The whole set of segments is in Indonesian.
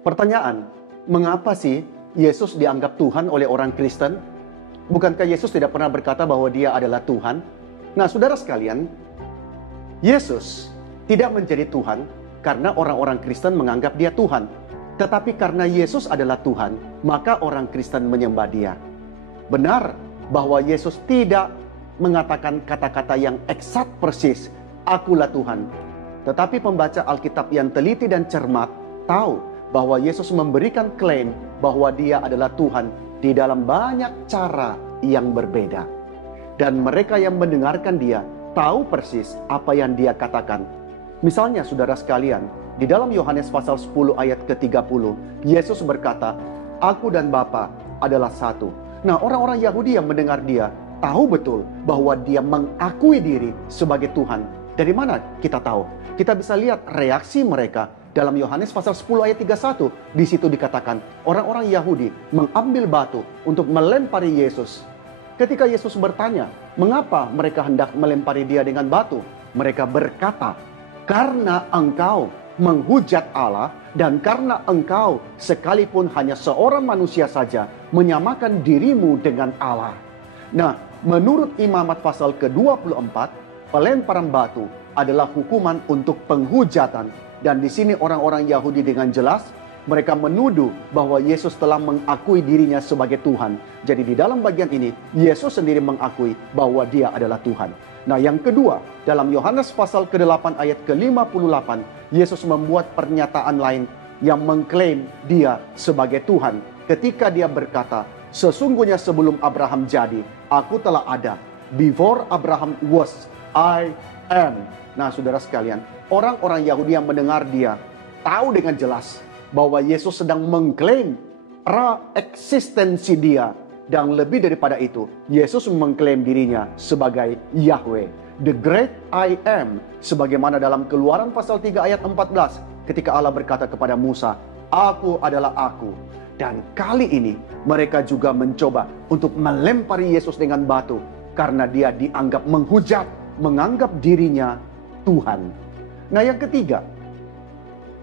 Pertanyaan, mengapa sih Yesus dianggap Tuhan oleh orang Kristen? Bukankah Yesus tidak pernah berkata bahwa dia adalah Tuhan? Nah, saudara sekalian, Yesus tidak menjadi Tuhan karena orang-orang Kristen menganggap dia Tuhan. Tetapi karena Yesus adalah Tuhan, maka orang Kristen menyembah dia. Benar bahwa Yesus tidak mengatakan kata-kata yang eksakt persis, akulah Tuhan. Tetapi pembaca Alkitab yang teliti dan cermat tahu bahwa Yesus memberikan klaim bahwa dia adalah Tuhan di dalam banyak cara yang berbeda. Dan mereka yang mendengarkan dia tahu persis apa yang dia katakan. Misalnya saudara sekalian, di dalam Yohanes pasal 10 ayat ke-30, Yesus berkata, "Aku dan Bapa adalah satu." Nah, orang-orang Yahudi yang mendengar dia tahu betul bahwa dia mengakui diri sebagai Tuhan. Dari mana kita tahu? Kita bisa lihat reaksi mereka dalam Yohanes pasal 10 ayat 31. Di situ dikatakan, orang-orang Yahudi mengambil batu untuk melempari Yesus. Ketika Yesus bertanya, mengapa mereka hendak melempari dia dengan batu? Mereka berkata, karena engkau menghujat Allah dan karena engkau sekalipun hanya seorang manusia saja menyamakan dirimu dengan Allah. Nah, menurut Imamat pasal ke-24, pelemparan batu adalah hukuman untuk penghujatan. Dan di sini orang-orang Yahudi dengan jelas mereka menuduh bahwa Yesus telah mengakui dirinya sebagai Tuhan. Jadi di dalam bagian ini Yesus sendiri mengakui bahwa dia adalah Tuhan. Nah, yang kedua, dalam Yohanes pasal ke-8 ayat ke-58, Yesus membuat pernyataan lain yang mengklaim dia sebagai Tuhan. Ketika dia berkata, sesungguhnya sebelum Abraham jadi, aku telah ada. Before Abraham was, I am. Nah, saudara sekalian, orang-orang Yahudi yang mendengar dia tahu dengan jelas bahwa Yesus sedang mengklaim pra-eksistensi dia. Dan lebih daripada itu, Yesus mengklaim dirinya sebagai Yahweh, the great I am. Sebagaimana dalam Keluaran pasal 3 ayat 14, ketika Allah berkata kepada Musa, aku adalah aku. Dan kali ini mereka juga mencoba untuk melempari Yesus dengan batu, karena dia dianggap menghujat, menganggap dirinya Tuhan. Nah, yang ketiga,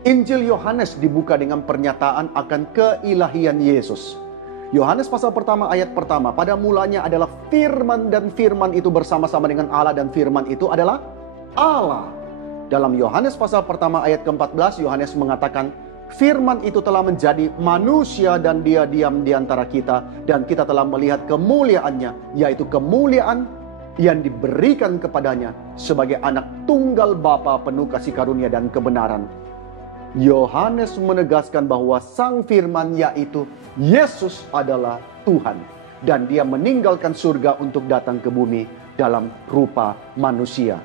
Injil Yohanes dibuka dengan pernyataan akan keilahian Yesus. Yohanes pasal pertama ayat pertama, pada mulanya adalah firman dan firman itu bersama-sama dengan Allah dan firman itu adalah Allah. Dalam Yohanes pasal pertama ayat ke-14, Yohanes mengatakan, firman itu telah menjadi manusia dan dia diam di antara kita dan kita telah melihat kemuliaannya, yaitu kemuliaan yang diberikan kepadanya sebagai anak tunggal Bapa penuh kasih karunia dan kebenaran. Yohanes menegaskan bahwa sang firman yaitu Yesus adalah Tuhan. Dan dia meninggalkan surga untuk datang ke bumi dalam rupa manusia.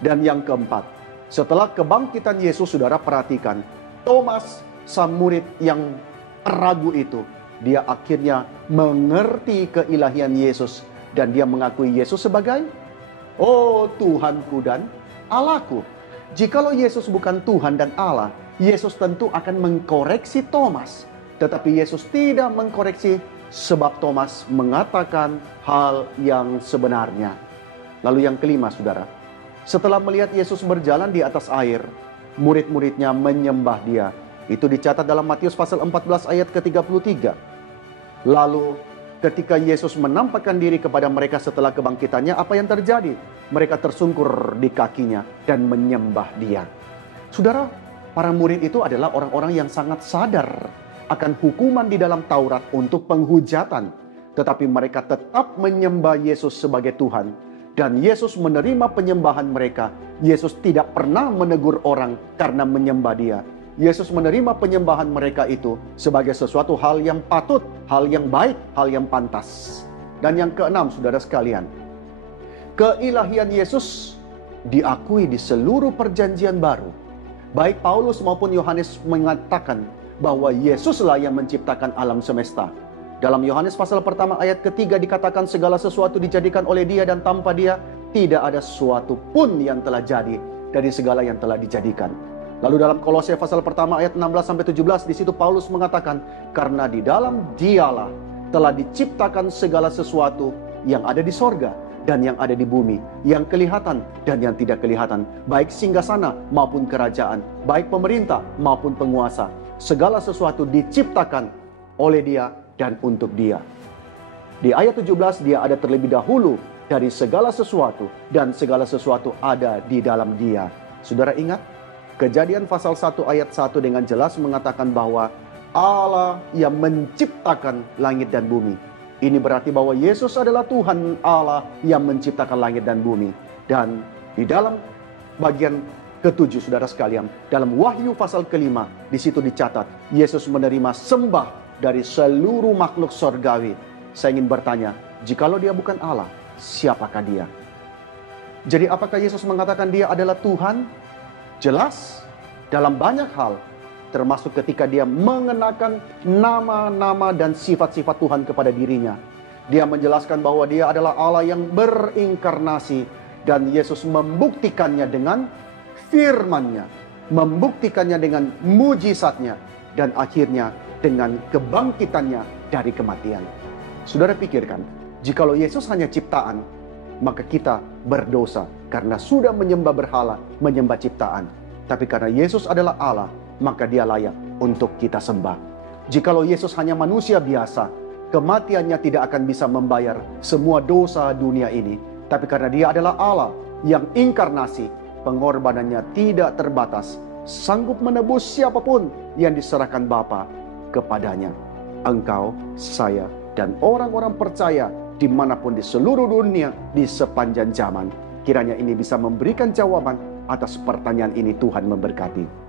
Dan yang keempat, setelah kebangkitan Yesus, saudara perhatikan, Thomas, sang murid yang ragu itu, dia akhirnya mengerti keilahian Yesus. Dan dia mengakui Yesus sebagai, oh Tuhanku dan Allahku. Jikalau Yesus bukan Tuhan dan Allah, Yesus tentu akan mengkoreksi Thomas. Tetapi Yesus tidak mengkoreksi sebab Thomas mengatakan hal yang sebenarnya. Lalu yang kelima, saudara. Setelah melihat Yesus berjalan di atas air, murid-muridnya menyembah dia. Itu dicatat dalam Matius pasal 14 ayat ke-33. Lalu ketika Yesus menampakkan diri kepada mereka setelah kebangkitannya, apa yang terjadi? Mereka tersungkur di kakinya dan menyembah dia. Saudara, para murid itu adalah orang-orang yang sangat sadar akan hukuman di dalam Taurat untuk penghujatan. Tetapi mereka tetap menyembah Yesus sebagai Tuhan. Dan Yesus menerima penyembahan mereka. Yesus tidak pernah menegur orang karena menyembah dia. Yesus menerima penyembahan mereka itu sebagai sesuatu hal yang patut, hal yang baik, hal yang pantas. Dan yang keenam, saudara sekalian, keilahian Yesus diakui di seluruh perjanjian baru. Baik Paulus maupun Yohanes mengatakan bahwa Yesuslah yang menciptakan alam semesta. Dalam Yohanes pasal pertama ayat ketiga dikatakan segala sesuatu dijadikan oleh dia dan tanpa dia tidak ada sesuatu pun yang telah jadi dari segala yang telah dijadikan. Lalu dalam Kolose pasal pertama ayat 16-17 di situ Paulus mengatakan karena di dalam dialah telah diciptakan segala sesuatu yang ada di sorga dan yang ada di bumi, yang kelihatan dan yang tidak kelihatan, baik singgasana maupun kerajaan, baik pemerintah maupun penguasa. segala sesuatu diciptakan oleh Dia dan untuk Dia. Di ayat 17, Dia ada terlebih dahulu dari segala sesuatu, dan segala sesuatu ada di dalam Dia. Saudara ingat? Kejadian pasal 1 ayat 1 dengan jelas mengatakan bahwa Allah yang menciptakan langit dan bumi. Ini berarti bahwa Yesus adalah Tuhan Allah yang menciptakan langit dan bumi. Dan di dalam bagian ketujuh, saudara sekalian, dalam Wahyu pasal kelima, di situ dicatat, Yesus menerima sembah dari seluruh makhluk sorgawi. Saya ingin bertanya, jikalau Dia bukan Allah, siapakah Dia? Jadi apakah Yesus mengatakan Dia adalah Tuhan? Jelas, dalam banyak hal, termasuk ketika Dia mengenakan nama-nama dan sifat-sifat Tuhan kepada dirinya. Dia menjelaskan bahwa Dia adalah Allah yang berinkarnasi, dan Yesus membuktikannya dengan firman-Nya, membuktikannya dengan mujizatnya, dan akhirnya dengan kebangkitannya dari kematian. Saudara pikirkan, jikalau Yesus hanya ciptaan, maka kita berdosa karena sudah menyembah berhala, menyembah ciptaan. Tapi karena Yesus adalah Allah, maka Dia layak untuk kita sembah. Jikalau Yesus hanya manusia biasa, kematiannya tidak akan bisa membayar semua dosa dunia ini. Tapi karena Dia adalah Allah yang inkarnasi, pengorbanannya tidak terbatas, sanggup menebus siapapun yang diserahkan Bapa kepadanya. Engkau, saya, dan orang-orang percaya dimanapun di seluruh dunia di sepanjang zaman. Kiranya ini bisa memberikan jawaban atas pertanyaan ini. Tuhan memberkati.